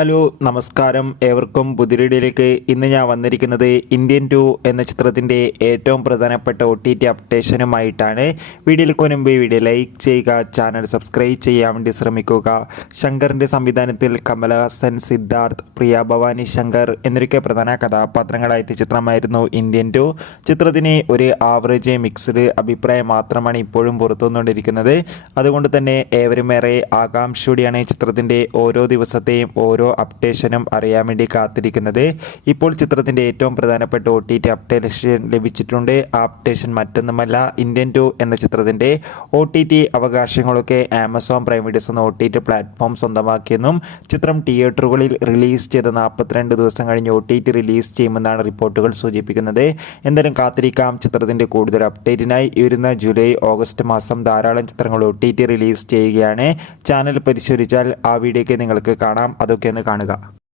Hello നമസ്കാരം, ഏവർക്കും പുതിയൊരിടിയിലേക്ക്. ഇന്ന് ഞാൻ വന്നിരിക്കുന്നത് ഇന്ത്യൻ 2 എന്ന ചിത്രത്തിൻ്റെ ഏറ്റവും പ്രധാനപ്പെട്ട OTT അപ്ഡേഷനുമായിട്ടാണ്. വീഡിയോയിലേക്ക് മുൻപ് വീഡിയോ ലൈക്ക് ചെയ്യുക, ചാനൽ സബ്സ്ക്രൈബ് ചെയ്യാൻ വേണ്ടി ശ്രമിക്കുക. ശങ്കറിൻ്റെ സംവിധാനത്തിൽ കമലഹാസൻ, സിദ്ധാർത്ഥ്, പ്രിയ ഭവാനി ശങ്കർ എന്നൊക്കെ പ്രധാന കഥാപാത്രങ്ങളായ ചിത്രമായിരുന്നു ഇന്ത്യൻ 2. ചിത്രത്തിന് ഒരു ആവറേജ് മിക്സ്ഡ് അഭിപ്രായം മാത്രമാണ് ഇപ്പോഴും പുറത്തു വന്നുകൊണ്ടിരിക്കുന്നത്. അതുകൊണ്ട് തന്നെ ഏവരുമേറെ ആകാംക്ഷയോടെയാണ് ചിത്രത്തിൻ്റെ ഓരോ ദിവസത്തെയും ഓരോ അപ്ഡേഷനും അറിയാൻ വേണ്ടി കാത്തിരിക്കുന്നത്. ഇപ്പോൾ ചിത്രത്തിൻ്റെ ഏറ്റവും പ്രധാനപ്പെട്ട OTT അപ്ഡേഷൻ ലഭിച്ചിട്ടുണ്ട്. ആ അപ്ഡേഷൻ മറ്റൊന്നുമല്ല, ഇന്ത്യൻ 2 എന്ന ചിത്രത്തിൻ്റെ OTT അവകാശങ്ങളൊക്കെ ആമസോൺ പ്രൈം വീഡിയോസ് എന്ന OTT പ്ലാറ്റ്ഫോം സ്വന്തമാക്കിയെന്നും ചിത്രം തിയേറ്ററുകളിൽ റിലീസ് ചെയ്ത് 42 ദിവസം കഴിഞ്ഞ് OTT റിലീസ് ചെയ്യുമെന്നാണ് റിപ്പോർട്ടുകൾ സൂചിപ്പിക്കുന്നത്. എന്തായാലും കാത്തിരിക്കാം ചിത്രത്തിൻ്റെ കൂടുതൽ അപ്ഡേറ്റിനായി. വരുന്ന ജൂലൈ ഓഗസ്റ്റ് മാസം ധാരാളം ചിത്രങ്ങൾ OTT റിലീസ് ചെയ്യുകയാണ്. ചാനൽ പരിശോധിച്ചാൽ ആ വീഡിയോയ്ക്ക് നിങ്ങൾക്ക് കാണാം. അതൊക്കെ ഒന്ന് കാണുക.